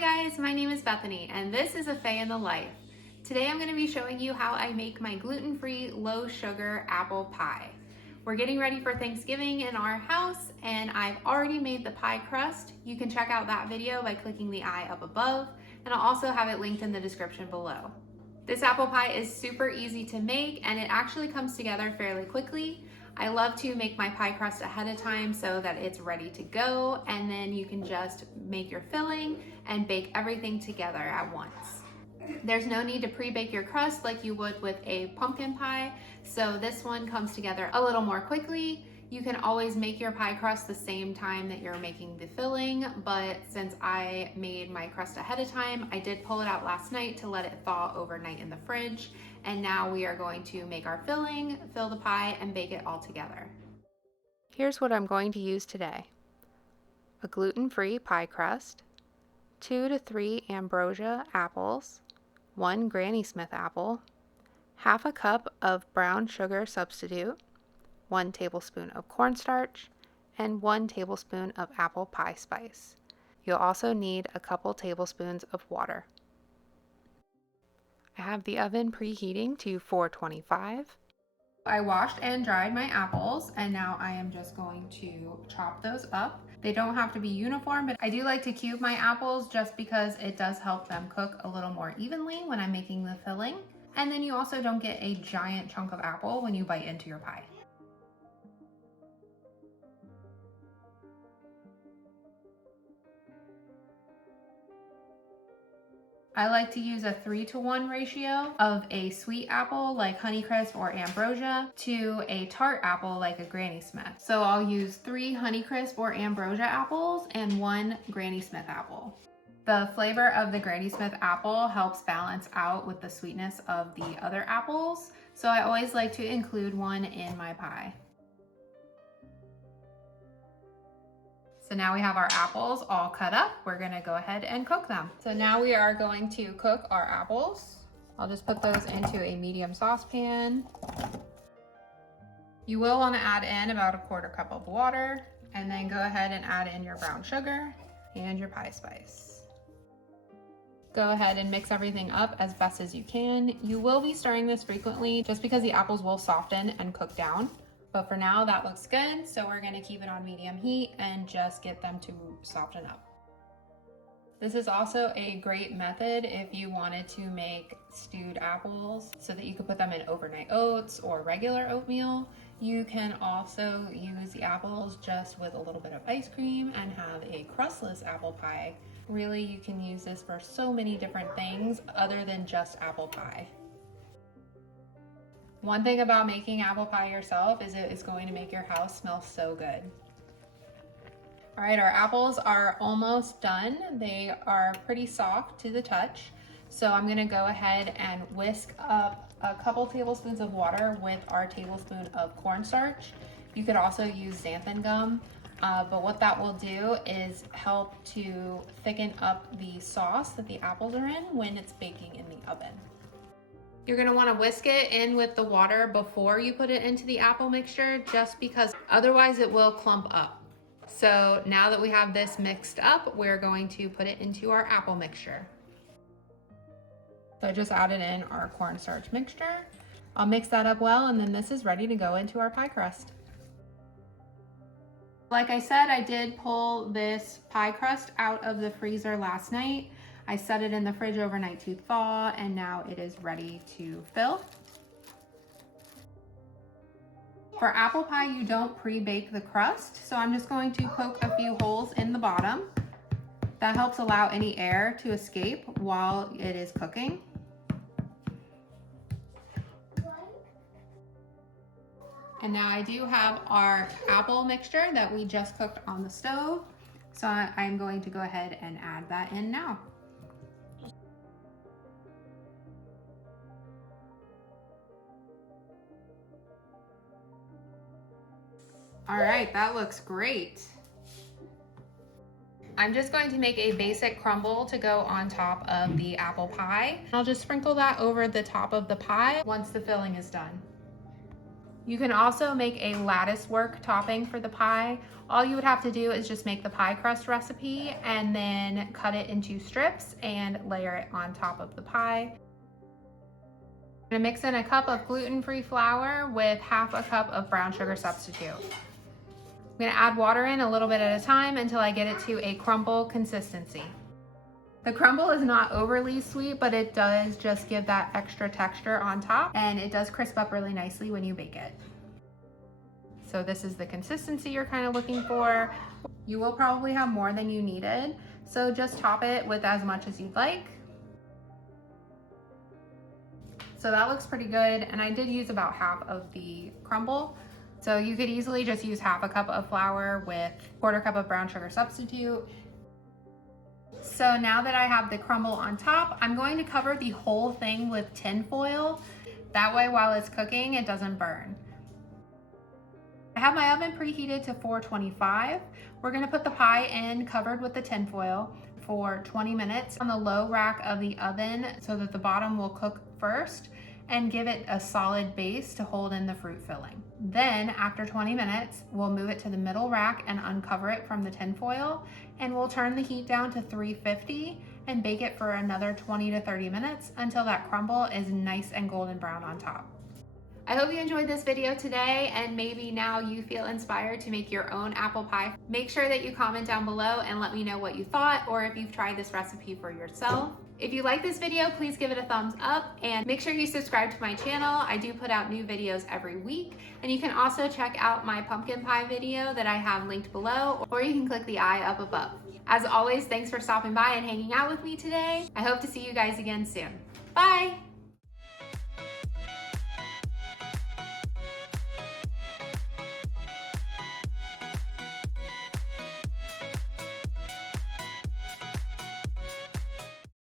guys, my name is Bethany and this is a Faye in the Life. Today I'm going to be showing you how I make my gluten-free, low-sugar apple pie. We're getting ready for Thanksgiving in our house and I've already made the pie crust. You can check out that video by clicking the I up above, and I'll also have it linked in the description below. This apple pie is super easy to make and it actually comes together fairly quickly. I love to make my pie crust ahead of time so that it's ready to go, and then you can just make your filling and bake everything together at once. There's no need to pre-bake your crust like you would with a pumpkin pie, so this one comes together a little more quickly. You can always make your pie crust the same time that you're making the filling, but since I made my crust ahead of time, I did pull it out last night to let it thaw overnight in the fridge, and now we are going to make our filling, fill the pie, and bake it all together. Here's what I'm going to use today. A gluten-free pie crust, 2 to 3 Ambrosia apples, 1 Granny Smith apple, half a cup of brown sugar substitute, 1 tablespoon of cornstarch, and 1 tablespoon of apple pie spice. You'll also need a couple tablespoons of water. I have the oven preheating to 425. I washed and dried my apples and now I am just going to chop those up. They don't have to be uniform, but I do like to cube my apples just because it does help them cook a little more evenly when I'm making the filling. And then you also don't get a giant chunk of apple when you bite into your pie. I like to use a 3-to-1 ratio of a sweet apple like Honeycrisp or Ambrosia to a tart apple like a Granny Smith. So I'll use 3 Honeycrisp or Ambrosia apples and 1 Granny Smith apple. The flavor of the Granny Smith apple helps balance out with the sweetness of the other apples, so I always like to include one in my pie. So now we have our apples all cut up. We're gonna go ahead and cook them. So now we are going to cook our apples. I'll just put those into a medium saucepan. You will wanna add in about a 1/4 cup of water, and then go ahead and add in your brown sugar and your pie spice. Go ahead and mix everything up as best as you can. You will be stirring this frequently just because the apples will soften and cook down. But for now, that looks good, so we're gonna keep it on medium heat and just get them to soften up. This is also a great method if you wanted to make stewed apples so that you could put them in overnight oats or regular oatmeal. You can also use the apples just with a little bit of ice cream and have a crustless apple pie. Really, you can use this for so many different things other than just apple pie. One thing about making apple pie yourself is it is going to make your house smell so good. All right, our apples are almost done. They are pretty soft to the touch. So I'm gonna go ahead and whisk up a couple tablespoons of water with our tablespoon of cornstarch. You could also use xanthan gum, but what that will do is help to thicken up the sauce that the apples are in when it's baking in the oven. You're gonna wanna whisk it in with the water before you put it into the apple mixture, just because otherwise it will clump up. So now that we have this mixed up, we're going to put it into our apple mixture. So I just added in our cornstarch mixture. I'll mix that up well, and then this is ready to go into our pie crust. Like I said, I did pull this pie crust out of the freezer last night. I set it in the fridge overnight to thaw, and now it is ready to fill. For apple pie, you don't pre-bake the crust, so I'm just going to poke a few holes in the bottom. That helps allow any air to escape while it is cooking. And now I do have our apple mixture that we just cooked on the stove, so I'm going to go ahead and add that in now. All right, that looks great. I'm just going to make a basic crumble to go on top of the apple pie. I'll just sprinkle that over the top of the pie once the filling is done. You can also make a lattice work topping for the pie. All you would have to do is just make the pie crust recipe and then cut it into strips and layer it on top of the pie. I'm gonna mix in a cup of gluten-free flour with half a cup of brown sugar substitute. I'm gonna add water in a little bit at a time until I get it to a crumble consistency. The crumble is not overly sweet, but it does just give that extra texture on top, and it does crisp up really nicely when you bake it. So this is the consistency you're kind of looking for. You will probably have more than you needed, so just top it with as much as you'd like. So that looks pretty good, and I did use about half of the crumble. So you could easily just use half a cup of flour with a quarter cup of brown sugar substitute. So now that I have the crumble on top, I'm going to cover the whole thing with tin foil. That way while it's cooking, it doesn't burn. I have my oven preheated to 425. We're gonna put the pie in covered with the tin foil for 20 minutes on the low rack of the oven so that the bottom will cook first and give it a solid base to hold in the fruit filling. Then after 20 minutes, we'll move it to the middle rack and uncover it from the tin foil, and we'll turn the heat down to 350 and bake it for another 20 to 30 minutes until that crumble is nice and golden brown on top. I hope you enjoyed this video today, and maybe now you feel inspired to make your own apple pie. Make sure that you comment down below and let me know what you thought, or if you've tried this recipe for yourself. If you like this video, please give it a thumbs up and make sure you subscribe to my channel. I do put out new videos every week, and you can also check out my pumpkin pie video that I have linked below, or you can click the eye up above. As always, thanks for stopping by and hanging out with me today. I hope to see you guys again soon. Bye!